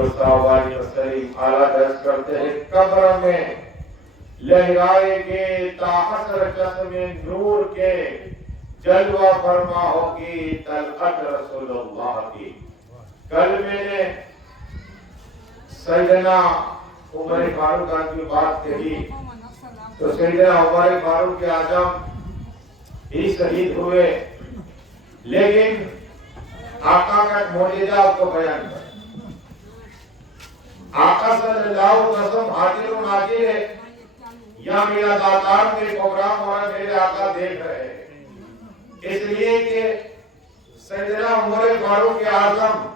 علیہ وسلم اعلیٰ درس کرتے ہیں قبر میں لہرائے گے تاحسر چشم نور کے جلوہ فرما ہوگی طلعت رسول اللہ کی. کل میں نے سیدنا عمر فاروق کی بات کہی تو سیدنا عمر فاروق اعظم ہی شہید ہوئے، لیکن آقا کا ایک معجزہ آپ کو بیان کر. آقا صلی اللہ علیہ وسلم حاضر و ناظر ہے، یا میرا داتار میں پروگرام ہو رہا، میرے آقا دیکھ رہے ہیں، اس لیے کہ سیدنا عمر فاروق اعظم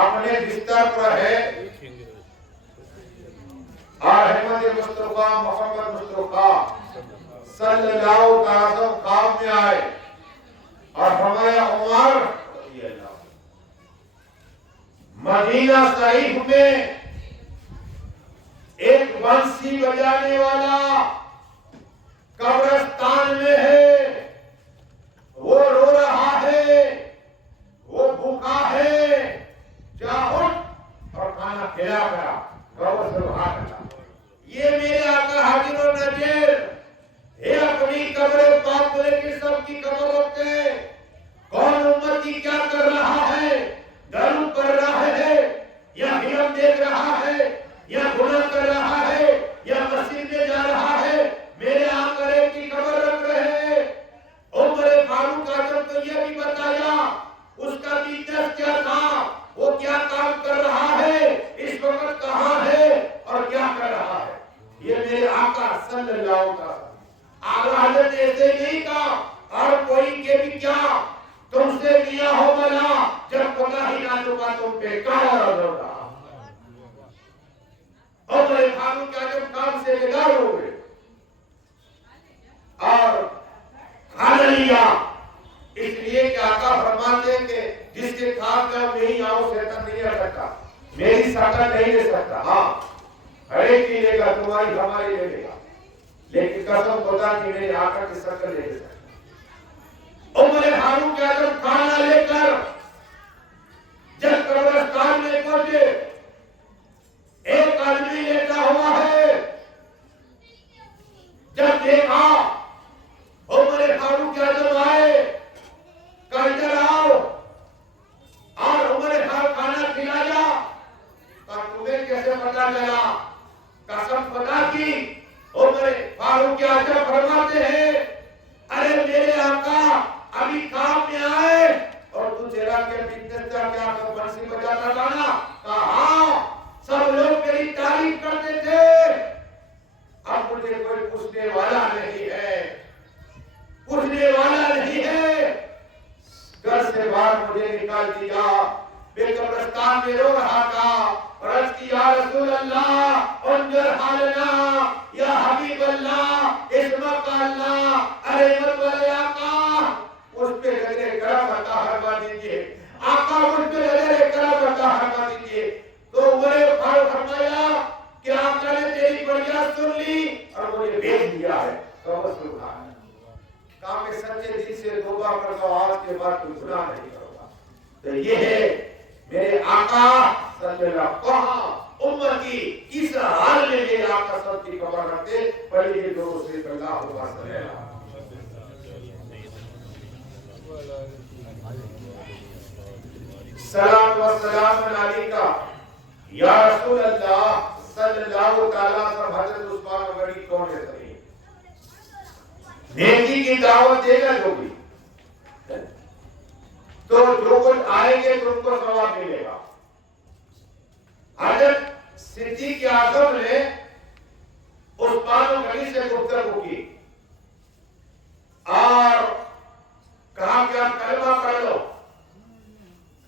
اپنے بستر پر ہے اور احمد مصطفیٰ محمد مصطفیٰ صلی اللہ علیہ وسلم خواب میں آئے اور فرمایا عمر رضی اللہ مدینہ شریف میں ایک بنسی بجانے والا قبرستان میں ہے، وہ رو رہا ہے، وہ بھوکا ہے، جا اٹھ اور کھانا کھلا کرا. سبحان اللہ. یہ میرے آقا حاضر و ناظر ہے، اپنی قبر پاک کو لے کے سب کی قبر رکھتے. کون امتی کیا کر رہا ہے؟ درود پڑھ رہا ہے یا فلم دیکھ رہا ہے یا گناہ کر رہا ہے یا مسجد میں جا رہا ہے؟ میرے آقا کی قبر رکھ رہے ہیں. عمر فاروق اعظم کو یہ بھی بتایا اس کا بزنس کیا تھا، وہ کیا کام کر رہا ہے، اس وقت کہاں ہے اور کیا کر رہا ہے. یہ میرے آقا صلی اللہ علیہ وسلم. آقا حضرت ایسے نہیں کہا اور کوئی کے بھی کیا تم سے کیا ہو بلا جب پتا ہی نہ چکا تم پہ کہاں ہوگا. اور میرے فاروق اعظم کام سے بیدار ہو گئے اور کھانا لیا، اس لیے کہ آقا فرماتے ہیں کہ جس کے خواب میں نہیں آؤ شیطان نہیں آ سکتا، میری ساتھ نہیں لے سکتا. ہاں ہر ایک کی لے گا، تمہاری ہماری لے گا، لیکن قسم خدا کی میرے آقا کی شکل لے سکتا. عمر فاروق اعظم کھانا لے کر جب قبرستان میں پہنچے، ایک آدمی لیٹا ہوا ہے. جب دیکھا عمر فاروق اعظم آئے، کہا ادھر آؤ، اور عمر فاروق کھانا کھلایا. کہا تمہیں کیسے پتا چلا؟ قسم خدا کی عمر فاروق اعظم فرماتے ہیں ارے میرے آقا ابھی کام میں آئے اور تو چہرہ کے بزنس کا کیا بنسی بجاتا تھا نا؟ کہا ہاں، سب لوگ میری تعریف کرتے تھے، اب مجھے کوئی پوچھنے والا نہیں ہے، پوچھنے والا نہیں ہے. گھر سے باہر مجھے نکال دیا، میں قبرستان میں رو رہا تھا اور عرض کی یا رسول اللہ انظر حالنا یا حبیب اللہ اسمک اللہ ارحمت والے آقا اس پہ نظر کرم عطا فرما دیجئے، آقا اس پہ نظر کرم عطا فرما دیجئے. تو عمر فاروق فرمایا کہ آقا نے تیری فریاد سن لی اور مجھے بھیج دیا ہے. تو سبحان کام میں سچے دل سے توبہ کرتا ہوں، آج کے بعد کوئی گناہ نہیں کروں گا. تو یہ ہے میرے آقا صلی اللہ علیہ وسلم امتی کس حال میں میرے آقا سب کی قبر رکھتے. پڑھیے درود سے اللہ علیہ صلاۃ و سلام علیکہ یا رسول اللہ صلی اللہ تعالی وسلم. حضرت عثمان غنی کون ہے؟ صحیح نیکی کی دعوت دے گا جو بھی، تو جو کچھ آئیں گے تم کو ثواب ملے گا. حضرت صدیق اعظم نے عثمان غنی سے گفتگو کی اور کہا کہ آپ کلمہ پڑھ لو.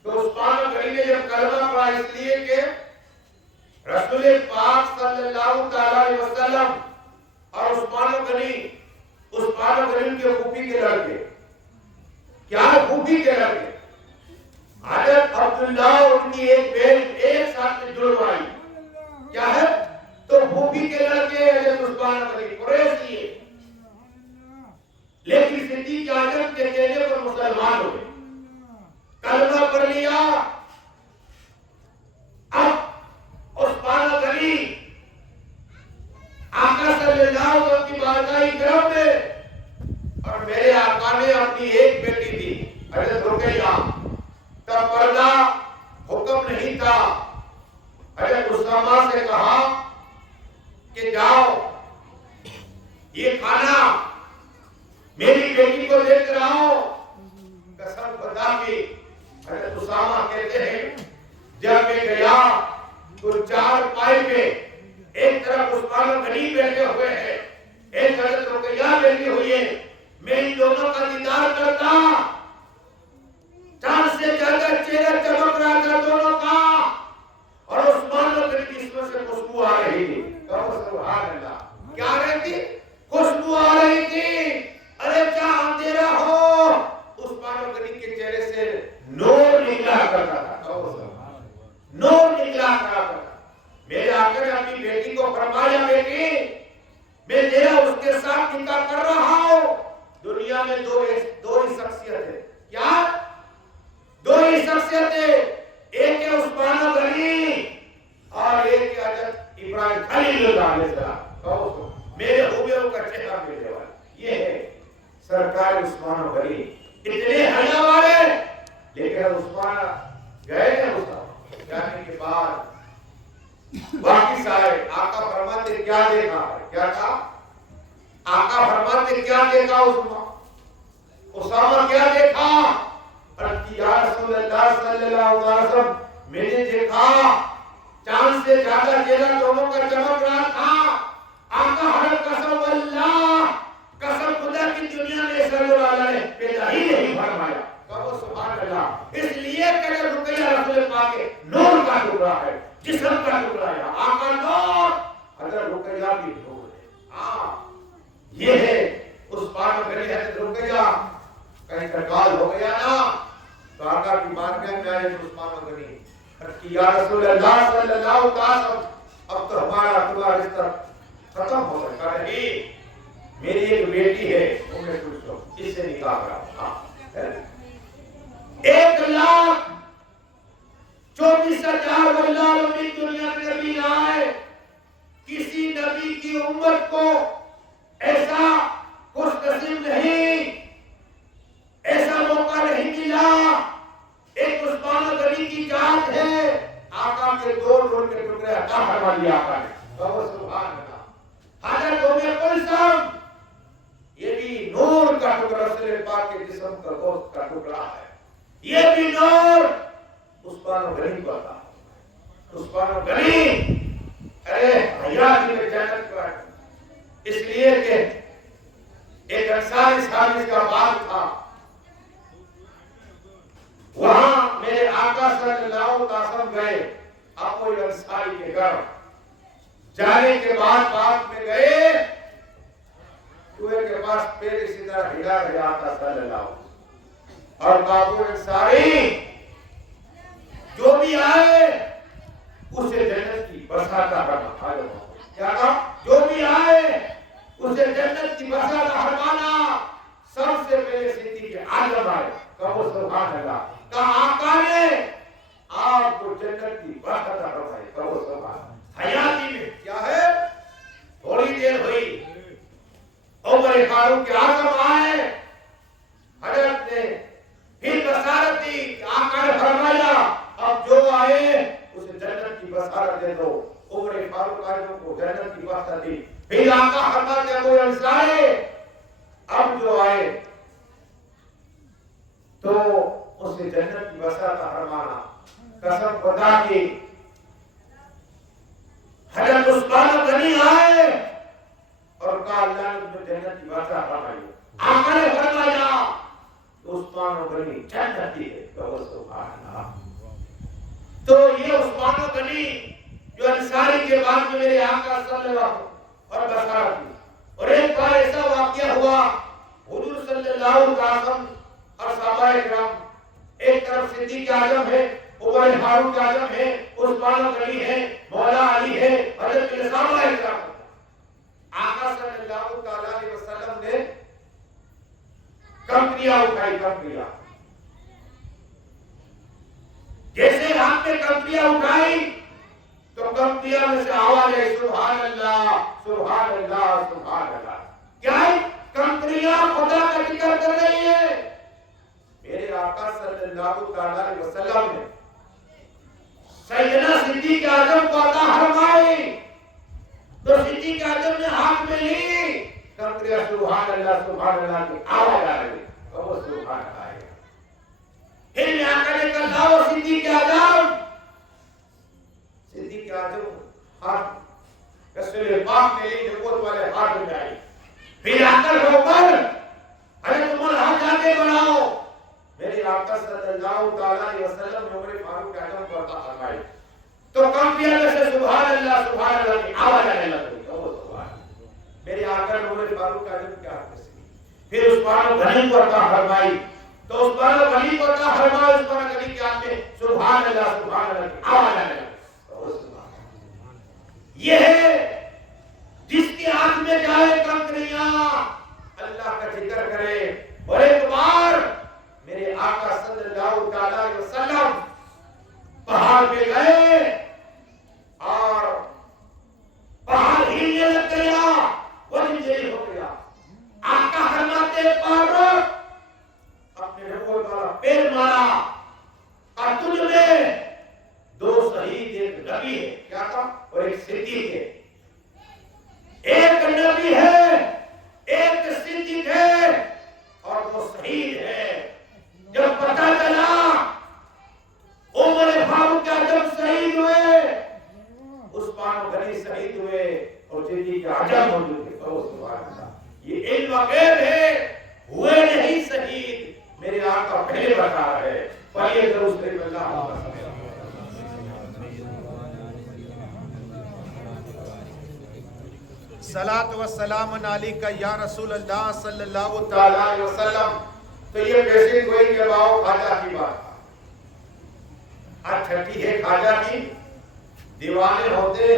تو عثمان غنی نے جب کلمہ پڑھا، اس لیے کہ رسول پاک صلی اللہ تعالی علیہ وسلم اور عثمان غنی کے پھوپھی کے لڑکے، کیا پھوپھی کے لڑکے، حضرت عبداللہ اور ان کی ایک بہن ایک ساتھ میں جڑوائی. کیا ہے؟ تو پھوپھی کے لڑکے حضرت عثمان غنی قریشی ہے، لیکن صدیق اعظم کے کہنے پر مسلمان ہوئے، کلمہ پڑھ لیا. تعالیٰ حضرت اسامہ سے کہا کہ جاؤ یہ کھانا میری بیٹی کو لے کر آؤ. قسم خدا کی حضرت اسامہ کہتے ہیں جب میں گیا تو 4 پائے پہ ایک طرف عثمان غنی بیٹھے ہوئے ہیں, ایک حضرت رقیہ بیٹھی ہوئی ہے. میں ان دونوں کا دیدار کرتا, چاند سے زیادہ چہرہ چمک رہا تھا دونوں کا, اور عثمان غنی کی اس میں سے خوشبو آ رہی تھی. سبحان اللہ, کیا آ رہی تھی؟ خوشبو آ رہی تھی. ارے کیا اندھیرا ہو, عثمان غنی کے چہرے سے نور نکلا کرتا تھا, نور نکلا کرتا تھا. میرے آقا نے اپنی بیٹی کو فرمایا بیٹی میں تیرا اس کے ساتھ نکاح کر رہا ہوں. دنیا میں دو ہی شخصیت ہے. کیا؟ 2 ہی شخصیت ہے, ایک ہے عثمان غنی اور ایک ہے حضرت ابراہیم خلیل اللہ علیہ السلام. میرے خوبیوں کا چہرہ ملنے والا یہ ہے سرکار عثمان غنی. اتنے حیا والے, لیکن عثمان گئے نا, عثمان جانے کے بعد واپس آئے. آقا فرماتے کیا دیکھا؟ کیا تھا؟ آقا فرماتے کیا دیکھا اسامہ کیا دیکھا؟ یا رسول اللہ صلی اللہ علیہ وسلم میں نے دیکھا چاند سے زیادہ چہرہ دونوں کا چمک رہا تھا. آقا ہر قسم اللہ, قسم خدا کی دنیا میں صلی اللہ علیہ نے پیدا ہی نہیں فرمایا. کہو سبحان اللہ. اس لیے کہ رقیہ رسول پاک کے نور کا ٹکڑا ہے, جسم کا ٹکڑا ہے. آقا نور, حضرت رقیہ بھی نور ہے. ہاں یہ ہے عثمان غنی. حضرت رقیہ کہیں کنگال ہو گیا نا تو آقا کی بارگاہ میں آئے عثمان غنی کہ یا رسول اللہ صلی اللہ علیہ وسلم اب تو ہمارا تمہارا رشتہ ختم ہو گیا. نہیں, میری ایک بیٹی ہے, انہیں پوچھو اس سے نکاح کرا. 1,24,000 واللہ دنیا میں نبی نہ آئے. کسی نبی کی امت کو ایسا خوش نصیب نہیں, ایسا موقع نہیں ملا. ایک عثمان غنی کی ذات ہے, آقا کے 2 نور کے ٹکڑے عطا فرما دیا آقا نے. سبحان اللہ. حضرت کلثوم یہ بھی نور کا ٹکڑا, رسول پاک کے جسم کا گوشت کا ٹکڑا ہے. یہ بھی نور عثمان غنی کو عطا. عثمان غنی ارے حیات میں جنت کا, اس لیے کہ ایک انصاری صحابی کا باغ تھا, وہاں میرے آقا صلی اللہ علیہ وسلم گئے. آپ کوئی انصاری کے گھر جانے کے بعد باغ میں گئے, کنویں کے پاس پیر اسی طرح ہلا رہا تھا صلی اللہ علیہ وسلم, اور بابو انصاری جو بھی آئے اسے جنت کی بساط فرمانا. کیا کہا؟ جو بھی آئے اسے جنت کی بساط فرمانا. سب سے پہلے صدیق اعظم آئے. کہو سبحان اللہ. کہا آقا نے آپ کو جنت کی بساط فرمائی. کہو سبحان. حیاتی میں کیا ہے, تھوڑی دیر ہوئی عمر فاروق اعظم آئے, حضرت نے پھر بشارت دی. آقا نے فرمایا اب جو آئے اسے جنت کی بشارت دے دو. عمر فاروق اعظم کو جنت کی بشارت دی. پھر آقا فرماتے ہیں کوئی انصاری اب جو آئے تو اسے جنت کی بشارت فرمانا. قسم خدا کی حضرت عثمان غنی آئے اور کہا اللہ نے تمہیں جنت کی بشارت فرمائی. آقا نے فرمایا عثمان غنی جنتی ہے. کہو سبحان اللہ. تو یہ عثمان غنی جو انصاری کے بعد میں میرے آقا صلی اللہ علیہ وسلم اور بشارت دی. اور ایک بار ایسا واقعہ ہوا, حضور صلی اللہ علیہ وسلم اور صحابہ کرام, ایک طرف صدیق اعظم ہے, عمر فاروق اعظم ہے, عثمان غنی ہے, مولا علی ہے, حضرت صحابہ کرام. آقا صلی اللہ علیہ وسلم نے کمپنیاں اٹھائی. کمپنیاں جیسے ہم نے کمپنیاں اٹھائی تو کمپنیاں میں سے آواز ہے سبحان اللہ سبحان اللہ سبحان اللہ. کیا ہے؟ کمپنیاں خدا کا ذکر کر رہی ہے. میرے آقا صلی اللہ علیہ وسلم نے سبحان اللہ کی آواز آ رہی ہے، وہ سبحان آئے گا. پھر میں آقا نے کہا وہ صدیق اعظم، صدیق اعظم ہاتھ رسول پاک نے لی نبوت والے ہاتھ اٹھائے. پھر آقا کے اوپر ارے تم ہاتھ آگے بڑھاؤ. میرے آقا صلی اللہ تعالی علیہ وسلم نے عمر فاروق اعظم کو عطا فرمائی تو کم پیا سے سبحان اللہ کی آواز آنے لگی. میرے آقا نے عمر فاروق اعظم کے ہاتھ سے پھر عثمان غنی کو عطا فرمائی تو عثمان غنی کو عطا فرمائی. عثمان غنی کے ہاتھ میں سبحان اللہ کی آواز آنے لگی. یہ ہے جس کے ہاتھ میں جائے کنکریاں اللہ کا ذکر کرے. اور ایک بار میرے آقا صلی اللہ تعالی علیہ وسلم پہاڑ پہ گئے اور پہاڑ ہلنے لگ گیا، وہ نیچے ہو گیا. آقا فرماتے پر اپنے رکوع والا پیر مارا اور تجھ میں دو شہید، ایک نبی ہے کیا تھا اور ایک صدیق ہے. ایک نبی ہے، ایک صدیق ہے اور وہ شہید ہے. جب پتہ چلا عمر فاروق اعظم شہید ہوئے، عثمان غنی شہید ہوئے اور صدیق اعظم موجود تھے. سبحان اللہ. یہ علم غیب ہے، ہوئے نہیں شہید. میرے آقا پہلے بتا رہے ہیں. پڑھیے درود شریف اللہ صلاۃ و سلام علیک یا رسول اللہ صلی اللہ تعالی علیہ وسلم. تو یہ بیسک ہوئی کہ باؤ خواجہ کی بات چھٹی ہے. خواجہ کی دیوانے ہوتے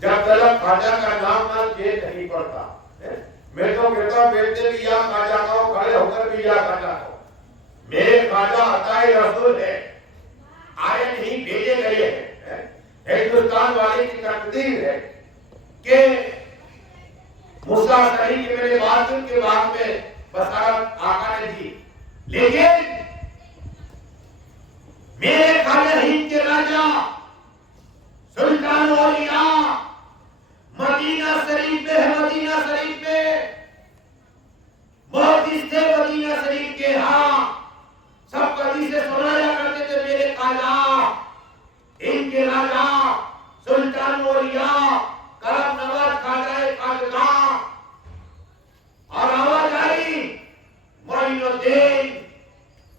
جب تلک خواجہ کا نام نہ جیل نہیں پڑتا. میں تو کہتا ہوں بیٹھتے بھی یا خواجہ کہو، کھڑے ہو کر بھی یا خواجہ کہو. میرے خواجہ عطائے رسول ہے، آئے نہیں بھیجے گئے ہیں. ہندوستان والے کی تقدیر ہے کہ موسیٰ صحیح کی میرے بادل کے بعد میں بصارت آقا نے دی. لیکن میرے خواجہ ہند کے راجہ سلطان اولیاء مدینہ شریف پہ ہے. مدینہ شریف پہ محدث تھے مدینہ شریف کے. ہاں سب کبھی سے سنایا کرتے تھے میرے خواجہ ہند کے راجہ سلطان اولیاء کرم نواز خواجہ خواجہ. اور آواز آئی معین الدین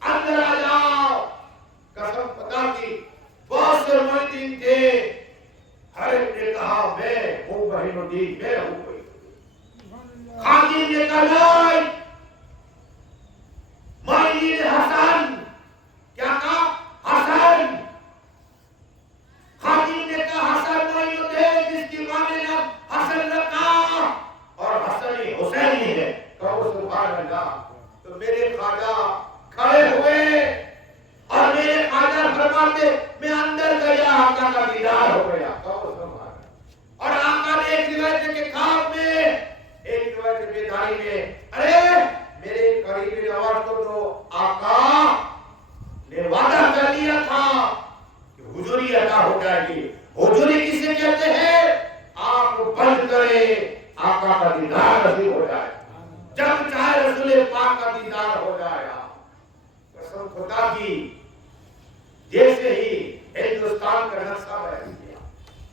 اندر آ جاؤ. قسم خدا کی بہت سے معین تھے، ہر ایک نے کہا میں ہوں معین الدین، میں ہوں معین الدین. خادم نے کہا معین حسن، کیا کہا حسن. خادم نے کہا حسن معین الدین جس کی ماں نے نام حسن رکھا اور حسن حسینی ہے. کہو سبحان اللہ. تو میرے خواجہ کھڑے ہوئے اور میرے خواجہ فرماتے میں اندر گیا، آقا کا دیدار ہو گیا. کہو سبحان اللہ. اور آقا نے ایک روایت ہے کہ خواب میں، ایک روایت ہے بیداری میں. ارے میرے قریبی نواز کو تو آقا نے وعدہ کر دیا تھا کہ حضوری عطا ہو جائے گی. حضوری کسے کہتے ہیں؟ آپ بند کرے آقا کا دیدار نصیب ہو جائے، جب چاہے رسول پاک کا دیدار ہو جائے گا. قسم خدا کی جیسے ہی ہندوستان کا نقشہ بیان کیا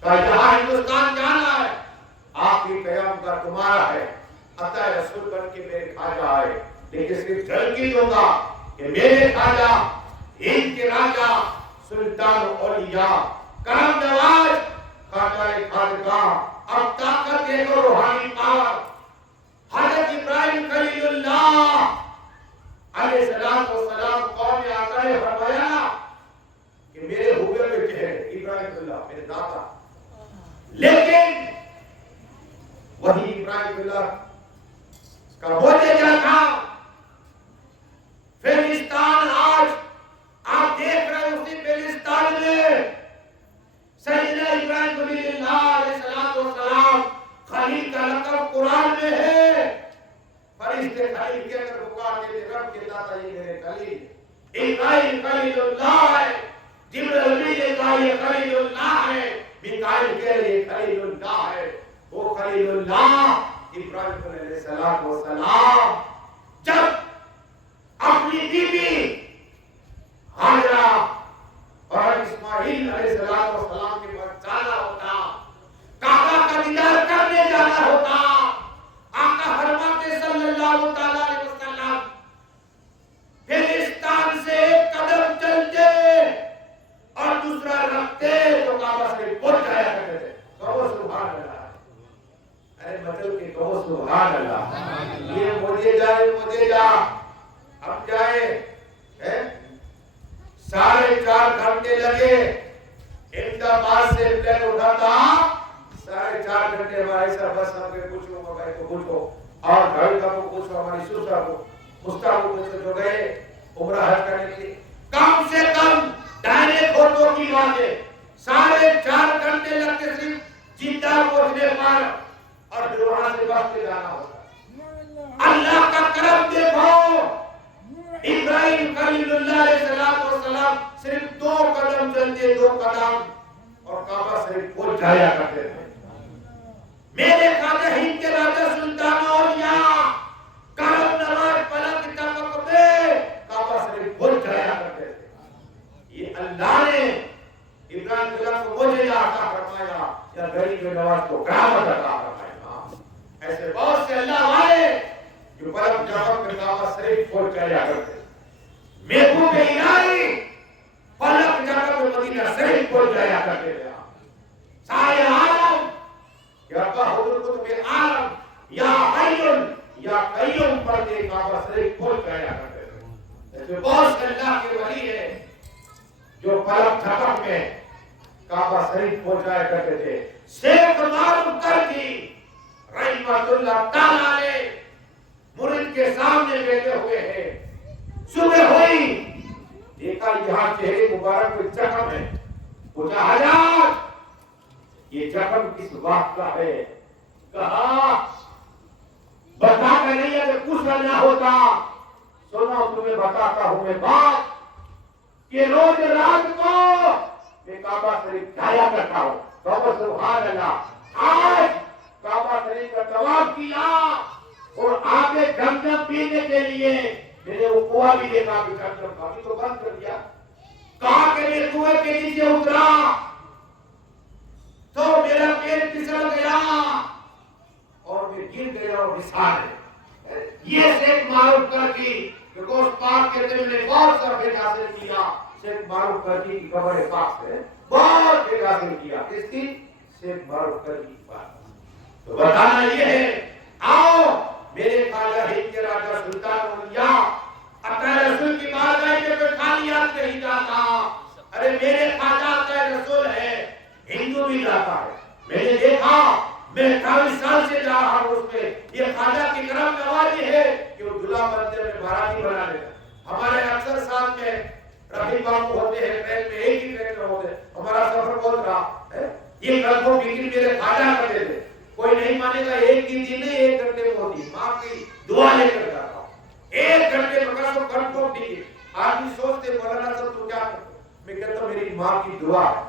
کہ جہاں ہندوستان جانا ہے آپ کی قیام کا تمہارا ہے. عطا رسول بن کے میرے خواجہ آئے. لیکن صرف جھلکی دوں گا کہ میرے خواجہ ہند کے راجہ سلطان اولیاء کرم نواز خواجہ خواجہ. اب طاقت دیکھو روحانی طاقت. حضرت ابراہیم خلیل اللہ علیہ السلام قوم میں آتا ہے فرمایا کہ میرے ہوئے بیٹے ہیں ابراہیم اللہ میرے دادا. لیکن وہی ابراہیم اللہ کا وجہ کیا تھا؟ فلسطین آج آپ دیکھ رہے ہیں اسی فلسطین میں سیدنا ابراہیم خلیل اللہ علیہ السلام خلیل کا لقب قرآن میں ہے. فرشتے خلیل کے اندر پکارتے تھے رب کے داتا یہ میرے خلیل. ابراہیم خلیل اللہ ہے، جبرائیل نے کہا یہ خلیل اللہ ہے، میکائیل کہہ رہے یہ خلیل اللہ ہے. وہ خلیل اللہ ابراہیم علیہ السلام جب اپنی بیوی ہاجرہ اور اسماعیل علیہ السلام کے پاس جانا ہوتا، کعبہ کا دیدار کرنے جانا ہوتا، آقا فرماتے صلی اللہ تعالی علیہ وسلم فلسطین سے ایک قدم چلتے اور دوسرا رکھتے تو کعبہ سے پہنچ جایا کرتے تھے۔ کہو سبحان اللہ، ارے مطلب کہ کہو سبحان اللہ۔ یہ مجھے جا اب جائے 4.5 گھنٹے لگے، احمدآباد سے پلین اٹھا تھا 4.5 گھنٹے ہمارے ساتھ بس ہم کے پوچھو بھائی کو پوچھو اور گھر کا کو پوچھو ہماری سسرا کو مستہ کو پوچھو جو گئے عمرہ حج کرنے کے لیے کم سے کم ڈائریکٹ فوٹو کی بات ہے 4.5 گھنٹے لگتے صرف جدہ پہنچنے پر اور پھر وہاں سے بس کے جانا ہوتا۔ اللہ کا کرم دیکھو، ابراہیم خلیل اللہ علیہ السلام صرف 2 قدم چلتے 2 قدم اور کعبہ شریف پہنچ جایا کرتے تھے۔ میرے خواجہ ہند کے راجہ سلطان اولیاء کرم نواز پلک ٹپک میں کعبہ شریف پہنچ جایا کرتے تھے۔ یہ اللہ نے ابراہیم خلیل کو مجھے عطا فرمایا یا غریب نواز کو کرامت عطا فرمایا۔ ایسے بہت سے اللہ والے جو پلک ٹپک میں کعبہ شریف پہنچ جایا کرتے تھے۔ محبوب الہی پلک ٹپک میں مدینہ شریف پہنچ جایا کرتے تھے۔ سارے عالم یا بہدر قطب عالم یا حی یا قیوم پڑھتے کعبہ شریف پہنچ جایا کرتے تھے۔ ایسے بہت سے اللہ کے ولی ہے جو پلک ٹپک میں کعبہ شریف پہنچ جایا کرتے تھے۔ شیخ معروف کرکی رحمۃ اللہ تعالی علیہ مرید کے سامنے بیٹھے ہوئے ہیں، صبح ہوئی دیکھا یہاں چہرے مبارک میں زخم ہے، پوچھا حضرت یہ زخم کس بات کا ہے؟ کہا بتا کر نہیں اگر کچھ نہ ہوتا سنو تمہیں بتاتا ہوں میں بات کہ روز رات کو میں کعبہ شریف جایا کرتا ہوں۔ کہو سبحان اللہ۔ آج کعبہ شریف کا طواف کیا اور آگے زمزم پینے کے لیے میں نے وہ کنواں بھی دیکھا کہ زمزم پانی تو بند کر دیا۔ کہا کہ میں کنویں کے نیچے اترا تو میرا پیر پھسل گیا اور میں گر گیا اور نثار ہے۔ یہ شیخ معروف کرکی کہ گوشت پاک کے دل نے بہت سا فیض حاصل کیا۔ شیخ معروف کرکی کی قبر پاک سے بہت فیض حاصل کیا۔ اس کی شیخ معروف کرکی کی بات تو بتانا یہ ہے، آؤ میرے خواجہ ہند کے راجہ سلطان اولیاء عطا رسول کی بارگاہ میں کوئی خالی ہاتھ نہیں جاتا۔ ارے میرے خواجہ عطا رسول ہے، ہندو بھی جاتا ہے۔ میں نے دیکھا، میں 28 سال سے جا رہا ہوں اس میں، یہ خواجہ کی کرم نوازی ہے کہ وہ دلہا بنتے میں بھراتی بنا لیتا۔ ہمارے اکثر ساتھ میں رفیق بابو ہوتے ہیں، ٹرین میں ایک ہی ٹرین میں ہوتے ہیں، ہمارا سفر بہت رہا، یہ کلپوں فکر میرے خواجہ کرتے تھے۔ کوئی نہیں مانے گا، ایک ہی دن 1 گھنٹے میں ہوتی، ماں کی دعا لے کر جاتا ہوں 1 گھنٹے میں کر سو کنفرم ٹکٹ۔ آدمی سوچتے مولانا صاحب تو کیا کرتے، میں کہتا ہوں میری ماں کی دعا ہے۔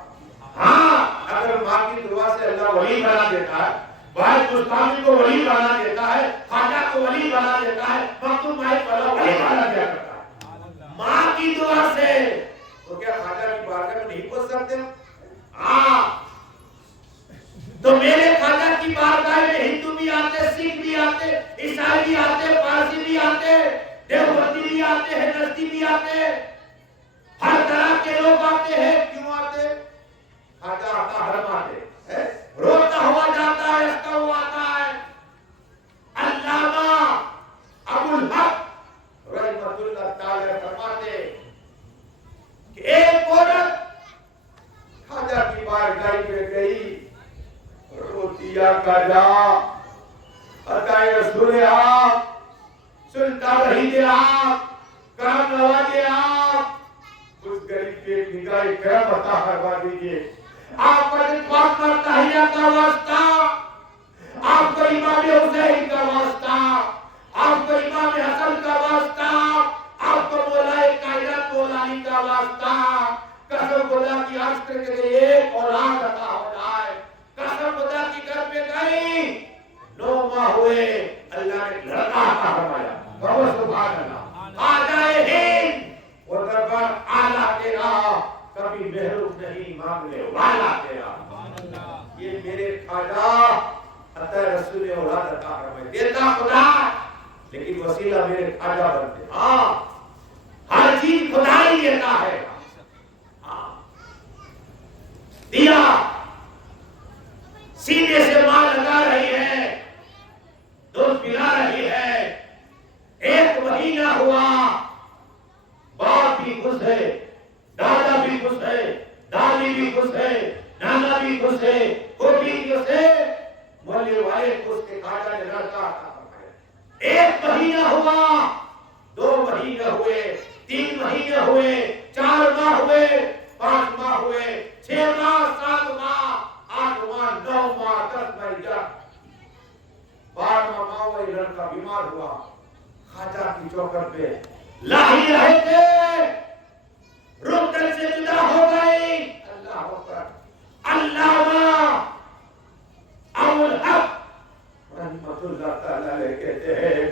ہاں اگر ماں کی دعا سے اللہ ولی بنا دیتا ہے، بھائی مستعمل کو ولی بنا دیتا ہے، خواجہ کو ولی بنا دیتا ہے، مختوم بھائی کو اللہ ولی بنا دیا کرتا ہے ماں کی دعا سے، تو کیا خواجہ کی بارگاہ میں نہیں پہنچ سکتے؟ ہاں تو میرے خواجہ کی بارگاہ میں ہندو بھی آتے، سکھ بھی آتے، عیسائی بھی آتے، پارسی بھی آتے، دیوبندی بھی آتے ہیں، نجدی بھی آتے، ہر طرح کے لوگ آتے ہیں۔ کیوں آتے؟ خواجہ آتا حرم آتے، روتا ہوا جاتا ہے، ہنستا ہوا آتا ہے۔ علامہ ابو الحق رحمۃ اللہ تعالی فرماتے کہ ایک عورت خواجہ کی بارگاہ میں گئی، روتیا کا جا عطا رسول آپ، سلطان رحیم آپ، کرم نواز آپ، اس غریب کے نگاہ کرم عطا فرما دیجیے۔ آپ کا فاطمہ طاہرہ کا واسطہ، آپ کو امام حسین کا واسطہ، آپ کو امام حسن کا واسطہ، آپ کو مولا کائنات مولا علی کا واسطہ، قسم خدا کی عشق کے لیے ایک اولاد عطا ہو جائے۔ قسم خدا کی گھر پہ گئی، 9 ماہ ہوئے مانگنے والا تیرا. یہ میرے خواجہ عطا رسول اولاد عطا فرمائے. دیتا خدا لیکن وسیلہ میرے خواجہ بنتے. ہاں ہر چیز خدا ہی دیتا ہے. دیا سینے سے ماں لگا رہی ہے, دودھ پلا رہی ہے. 1 مہینہ ہوا, باپ بھی خوش ہے, دادا بھی خوش ہے, دادی بھی خوش ہے, نانا بھی خوش ہے, وہ بھی خوش ہے, محلے والے خوش کے خواجہ نے لڑکا عطا فرمایا. 1 مہینہ ہوا, 2 مہینے ہوئے, 3 مہینے ہوئے, 4 ماہ ہوئے, 5 ماہ ہوئے, 6 ماہ, 7 ماہ, 8 ماہ, 9 ماہ, 10 ماہ, 12 ماہ وہ لڑکا بیمار ہوا. خواجہ کی چوکٹ پہ لاہی رہے تھے, روح دل سے جدا ہو گئی. اللہ اکبر. علامہ ابو الحق رحمۃ اللہ تعالی علیہ کہتے ہیں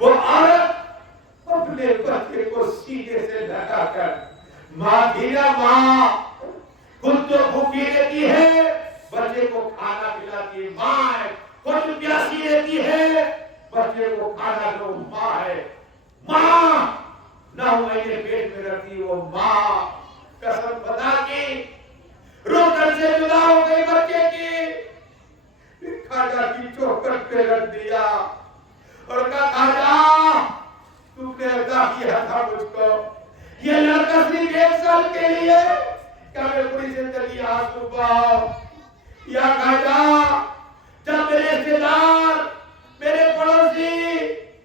وہ عورت اپنے بچے کو سینے سے لگا کر ماں دھیرا ماں خود تو بھوکی رہتی ہے, بچے کو کھانا کھلاتی ہے ماں ہے, خود پیاسی رہتی ہے, بچے کو کھانا دو ماں ہے. ماں 9 مہینے پیٹ میں رکھی وہ ماں قسم خدا کی روح دل سے جدا ہو گئی بچے کی. خواجہ کی چوکٹ پہ رکھ دیا اور کہا خواجہ تم نے عطا کیا تھا مجھ کو یہ لڑکا صرف 1 سال کے لیے, کیا میں پوری زندگی آنسو بہاؤ. یا خواجہ جب میرے رشتے دار, میرے پڑوسی,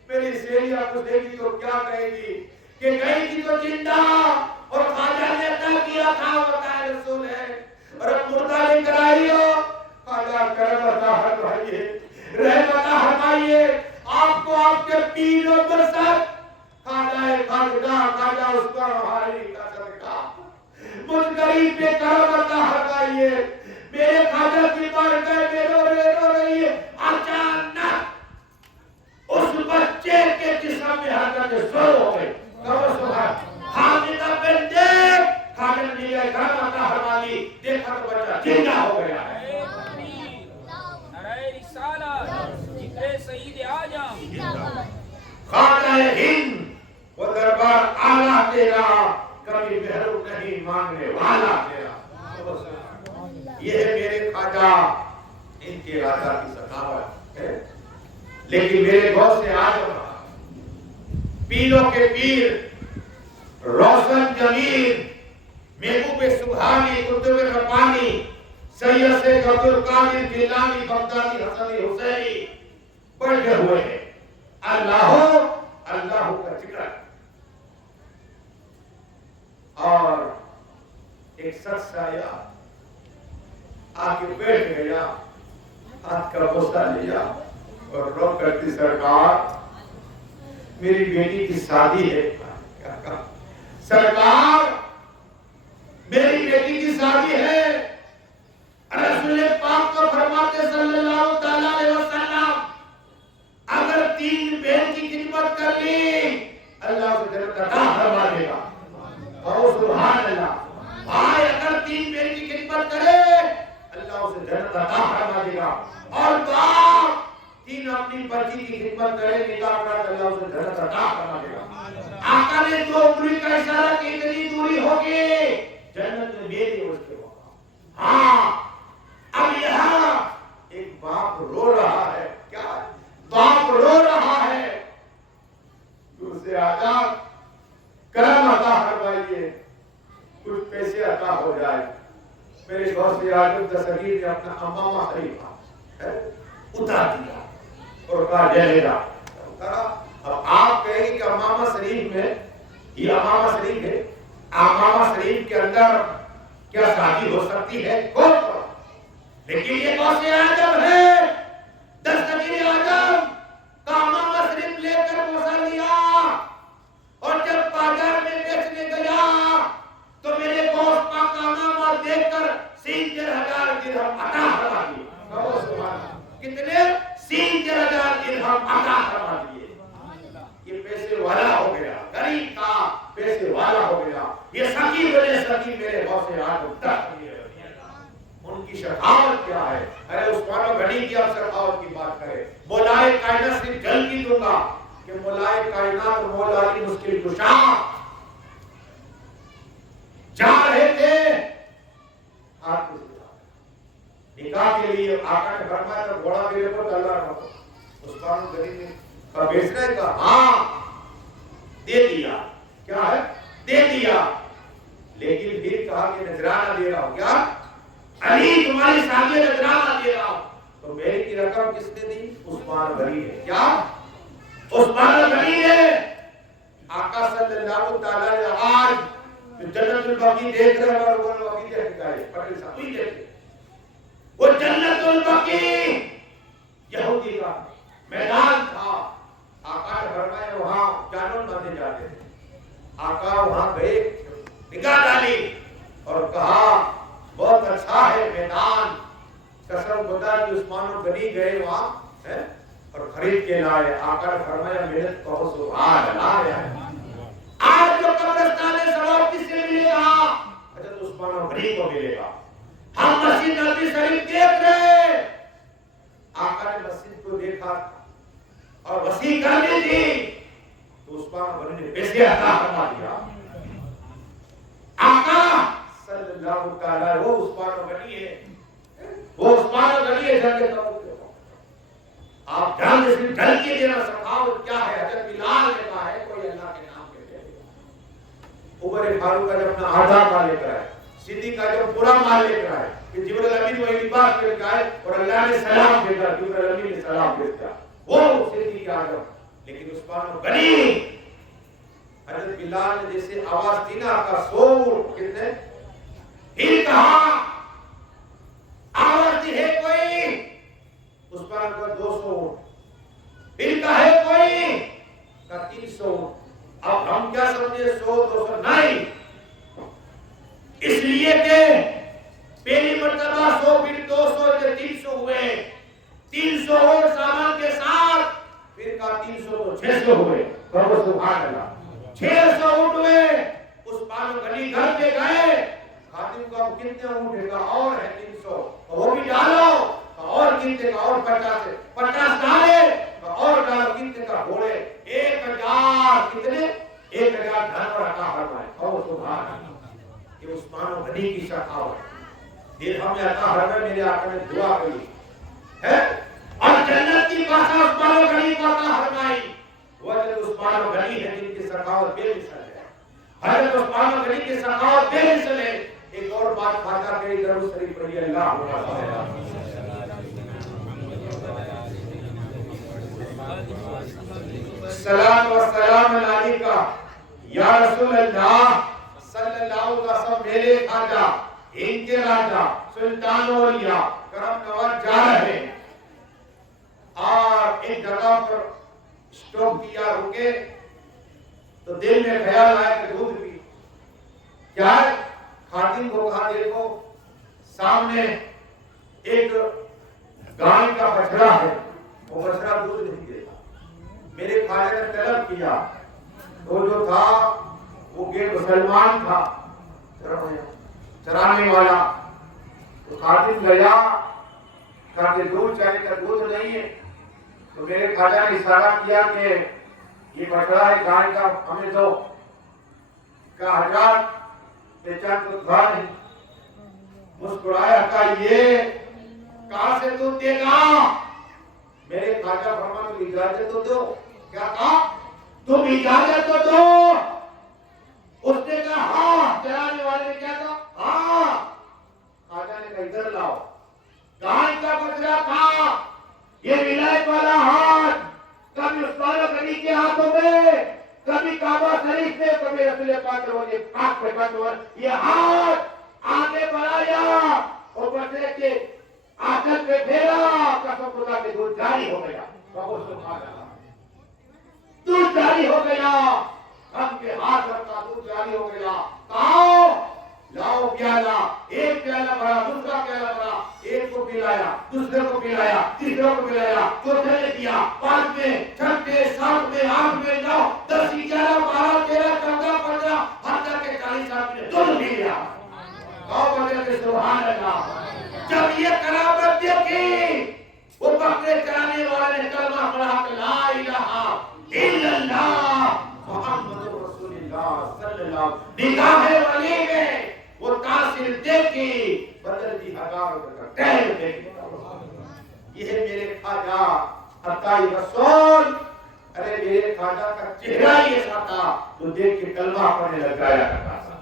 میری سہیلیاں کچھ دیکھی تو کیا کہے گی کہ گئی تھی تو زندہ اور خواجہ نے عطا کیا تھا وقائے رسول ہے, اور اب مردہ لے کر آئی ہو. خواجہ کرم عطا فرمائیے, رحم عطا فرمائیے آپ کو, آپ کے پیروں پر سب خواجہ اس کا ہماری کا صدقہ مجھ غریب پہ کرم عطا فرمائیے. میرے خواجہ کی بارگاہ میں رو رہی ہے. اچانک اس بچے کے جسم میں حرکت شروع ہو گئی. حامدہ بن دیکھ, خواجہ نے دیا کرم عطا فرما دی, دیکھا تو بچہ زندہ ہو گیا ہے. نعرہ رسالت, ذکر سید اعظم, خواجہ ہند وہ دربار آلہ تیرا, کبھی محروم نہیں مانگنے والا تیرا. یہ ہے میرے خواجہ, ان کے راجہ کی سخاوت ہے. لیکن میرے غوث اعظم پیروں کے پیر, روشن جمیل, محبوب سبحانی, قطب ربانی, سید سے عبدالقادر جیلانی, بغدادی, حسنی, حسینی بڑھے ہوئے ہیں. اللہ کا ذکر. اور ایک شخص آیا, آ کے بیٹھ گیا, ہاتھ کا بوسہ لیا اور رو کرتی سرکار میری بیٹی کی شادی ہے. کیا کہا سرکار میری بیٹی کی شادی ہے. رسول پاک تو فرماتے صلی اللہ تعالی علیہ وسلم اگر 3 بہن کی خدمت کر لی اللہ اسے جنت عطا فرما دے گا. اور سبحان اللہ. بھائی اگر 3 بہن کی خدمت کرے اللہ اسے جنت عطا فرما دے گا. اور باپ 3 اپنی بچی کی خدمت کرے, نکاح کرا, اللہ اسے جنت عطا فرما دے گا. آقا نے 2 انگلی کا اشارہ کی اتنی دوری ہوگی جنت میں میری اس کے ہوگا. ہاں اب یہاں ایک باپ رو رہا ہے. کیا باپ رو رہا ہے, دوسرے آزاد کرم عطا فرمائیے, کچھ پیسے عطا ہو جائے. میرے غوث اعظم دستگیر نے اپنا امامہ خلیفہ اتار دیا اور کہا جہیدہ. اب آپ کہیں گے کہ امامہ شریف میں, یہ امامہ شریف ہے, امامہ شریف کے اندر کیا شادی ہو سکتی ہے؟ لیکن یہ غوث اعظم ہے, دستگیر اعظم کا امامہ شریف لے کر بوسہ لیا. اور جب بازار میں بیچنے گیا تو میرے غوث پاک کا امامہ دیکھ کر 3000 درہم عطا فرما دیے. کتنے؟ 3000 درہم عطا فرما دیے. یہ پیسے والا ہو گیا, غریب تھا پیسے والا ہو گیا. یہ سخی بنے سخی میرے غوث اعظم تک ان کی شفاعت کیا ہے. ارے عثمان غنی کی اب شفاعت کی بات کرے. مولائے کائنات سے جل کی دوں گا کہ مولائے کائنات مولا علی مشکل کشا جا رہے تھے آپ نکاح کے لیے. آقا نے فرمایا تھا گھوڑا میرے پر ڈال رہا ہو. عثمان غنی نے کہا بیچنا ہے؟ کہا ہاں دے دیا. کیا ہے؟ دے دیا. لیکن پھر کہا کہ نذرانہ دے رہا ہوں. کیا؟ علی تمہاری سامنے نذرانہ دے رہا ہوں. تو میری کی رقم کس نے دی؟ عثمان غنی نے. کیا؟ عثمان غنی نے. آقا صلی اللہ تعالی علیہ آج جنت البقیع دیکھ رہے ہیں اور وہ البقیع دیکھ گئے. پٹیل صاحب وہی دیکھتے وہ جنت البقیع یہودی کا میدان تھا. آقا نے فرمایا وہاں جانور باندھے جاتے تھے. آقا وہاں گئے نگاہ ڈالی اور کہا بہت اچھا ہے میدان. قسم خدا کہ عثمان غنی گئے وہاں اور خرید کے لائے. آقا نے فرمایا محنت کہو سبحان اللہ. آج جو قبرستان ثواب کس سے ملے گا؟ حضرت عثمان غنی کو ملے گا. ہم مسجد نبوی شریف دیکھ رہے. آقا نے مسجد کو دیکھا اور وسیع کرنی تھی تو عثمان غنی نے پیسے عطا فرما دیا. آقا صلی اللہ تعالی وہ عثمان غنی ہے. وہ عثمان غنی ہے جنگ تبوک کے وقت. آپ جان سے ڈھل کے دینا سخاوت کیا ہے. حضرت بلال نے کہا ہے کوئی اللہ کے نام کے لے. عمر فاروق کا جب اپنا آدھا مال لے کر آئے, صدیق کا جب پورا مال لے کر آئے کہ جبرائیل امین وہی لباس لے کر آئے اور اللہ نے سلام بھیجا. جبرائیل امین نے سلام بھیجا وہ صدیق اعظم. لیکن عثمان غنی حضرت بلال نے جیسے آواز دی نا کا سور کتنے پھر کہا آواز دی ہے کوئی. عثمان کا 200 پھر کہا ہے کوئی کا 300. اب ہم کیا سمجھے 100 200 نہیں. اس لیے کہ پہلی مرتبہ 100 پھر 200 پھر 300 ہوئے. 300 اور سامان کے ساتھ پھر کا 300 تو 600 ہوئے. سبحان اللہ. 600 اونٹ ہوئے. عثمان غنی گھر پہ گئے. خاتم کا کتنے اونٹ ہے؟ اور ہے 300. وہ بھی ڈالو. اور کتنے کا؟ اور 50 ہے. 50 ڈالے اور ڈالو. کتنے کا؟ گھوڑے 1000. کتنے؟ 1000 دھن اور عطا فرمائے. اور سبحان اللہ. کہ عثمان غنی کی شفاعت دل ہمیں عطا فرمائے. میرے آقا نے دعا کی ہے اور جنت کی بادشاہ عثمان غنی کو عطا فرمائی. وہ حضرت عثمان غنی ہے جن کی سخاوت بے مثال ہے. حضرت عثمان غنی کی سخاوت بے مثال ہے. ایک اور بات فاتحہ کے درود شریف پڑھیے. اللہ سلام و سلام علیکہ یا رسول اللہ صلی اللہ علیہ وسلم. میرے خواجہ ان کے راجہ سلطان اولیاء کرم نواز جا رہے اور ایک جگہ پر اسٹاپ کیا, رکے تو دل میں خیال آیا کہ دودھ پی. کیا ہے؟ خاتم کو کہا دیکھو سامنے ایک گائے کا بچڑا ہے, وہ بچڑا دودھ نہیں دیتا. میرے خواجہ نے طلب کیا تو جو تھا وہ مسلمان تھا چرانے والا. تو خاتم گیا کہا کہ دودھ چاہے کا دودھ نہیں ہے. تو میرے خواجہ نے اشارہ کیا کہ یہ بچڑا ہے گائے کا, ہمیں دو. کہا حضرت چند دودھ بھا نہیں. مسکرایا کہا یہ کہاں سے دودھ دے گا؟ میرے خواجہ فرمایا تم اجازت تو دو. کیا کہا؟ تم اجازت تو دو. اس نے کہا ہاں. چرانے والے نے کیا کہا؟ ہاں. خواجہ نے کہا ادھر لاؤ. گائے کا بچڑا تھا, یہ ولایت والا ہاتھ کبھی عثمان غنی کے ہاتھوں میں, کبھی کعبہ شریف میں, کبھی رسول پاک پہ پتور. یہ ہاتھ آگے بڑھایا اور بچڑے کے آنچل پہ پھیرا. قسم خدا کے دودھ جاری ہو گیا. دودھ جاری ہو گیا. ہم کے ہاتھ رکھا دودھ جاری ہو گیا. کہاں لاؤ پیالہ. ایک پیالہ بھرا, دوسرا پیالہ بھرا. ایک کو پلایا, دوسرے کو پلایا, تیسرے کو پلایا, چوتھے نے دیا, 5ویں, 6ویں, 7ویں, 8ویں, 9, 10, 11, 12, 13, 14, 15 ہر جا کے والی صاحب نے دل لیا. کہو بندے کے سبحان اللہ. جب یہ کرامت دیکھی وہ بکرے چرانے والے نے کلمہ پڑھا کہ لا الہ الا اللہ محمد رسول اللہ صلی اللہ علیہ وسلم. نگاہ ولی میں وہ تاثیر دیکھی بدل کی حقارت کا ٹہل دیکھی. یہ ہے میرے خواجہ عطائی رسول. ارے میرے خواجہ کا چہرہ یہ ایسا تھا جو دیکھ کے کلمہ پڑھنے لگ جایا کرتا تھا.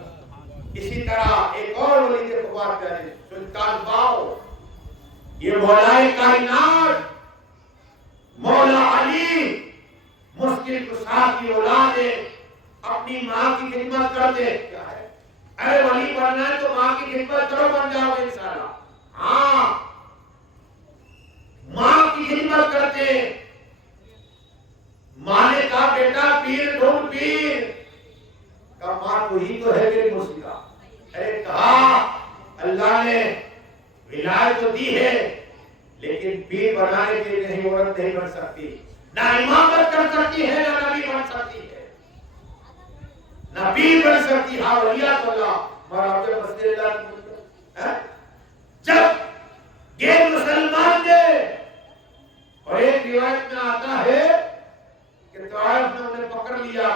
اسی طرح ایک اور ولی کے خواب پیارے سلطان باؤ. یہ مولائے کائنات مولا علی مشکل کشا کی اولاد ہے. اپنی ماں کی خدمت کرتے. کیا ہے ارے ولی بننا ہے تو ماں کی خدمت کرو بن جاؤ گے انشاءاللہ. ہاں ماں کی خدمت کرتے. ماں نے کہا بیٹا پیر ڈھونڈ پیر. کہا ماں وہی تو ہے میری مرشدہ. ارے کہا اللہ نے ولایت تو دی ہے لیکن پیر بنانے کے لیے نہیں عورت نہیں بن سکتی. نہ امامت کر سکتی ہے نہ نبی بن سکتی ہے نہ پیر بن سکتی. ہاں ولیات اللہ مراد مسجد اللہ. جب یہ مسلمان تھے اور ایک روایت میں آتا ہے کہ طائف نے انہیں پکڑ لیا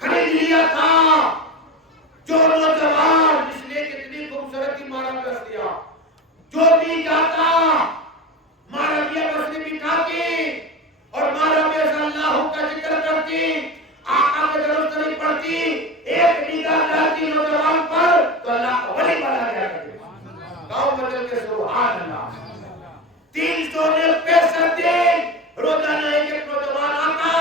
خرید لیا تھا. جو نوجوان جس نے کتنی خوبصورتی مارا بس دیا جو بھی جاتا مارا بیا بس نے بٹھا کی اور مارا بیا صلی اللہ کا ذکر کرتی آقا کے درود شریف پڑھتی ایک نگاہ ڈالتی نوجوان پر تو اللہ کا ولی بنا دیا کرتے. گاؤں بدل کے سبحان اللہ. 365 دن روزانہ ایک ایک نوجوان آتا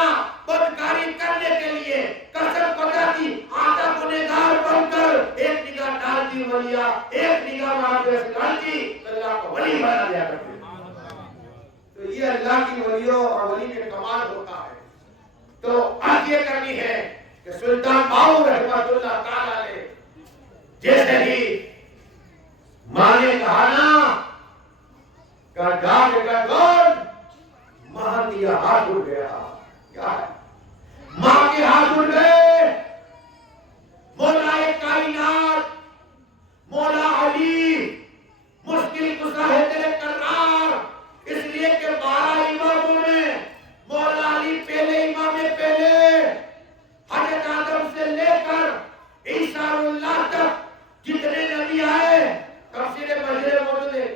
بدکاری کرنے کے لیے قسم پکاتی آتا گنہگار بن کر ایک نگاہ ڈالتی ولیا ایک نگاہ مار کے ڈالتی اللہ کو ولی بنا دیا کرتے. تو یہ اللہ کی ولیوں اور ولی کے کمال ہوتا ہے. تو آج یہ کرنی ہے کہ سلطان باؤ رحمۃ اللہ تعالی علیہ جیسے ہی ماں نے کہا نا کہ جا بیٹا گون ماں دیا ہاتھ اڑ گیا. کیا ہے ماں کے ہاتھ اڑ گئے. مولا کائنات مولا علی مشکل کشا ہے تیرے کرار. اس لیے کہ 12 اماموں میں مولا علی پہلے امام پہلے حضرت آدم سے لے کر عیسیٰ اللہ تک جتنے نبی آئے تفسیر مجرے موجود ہے.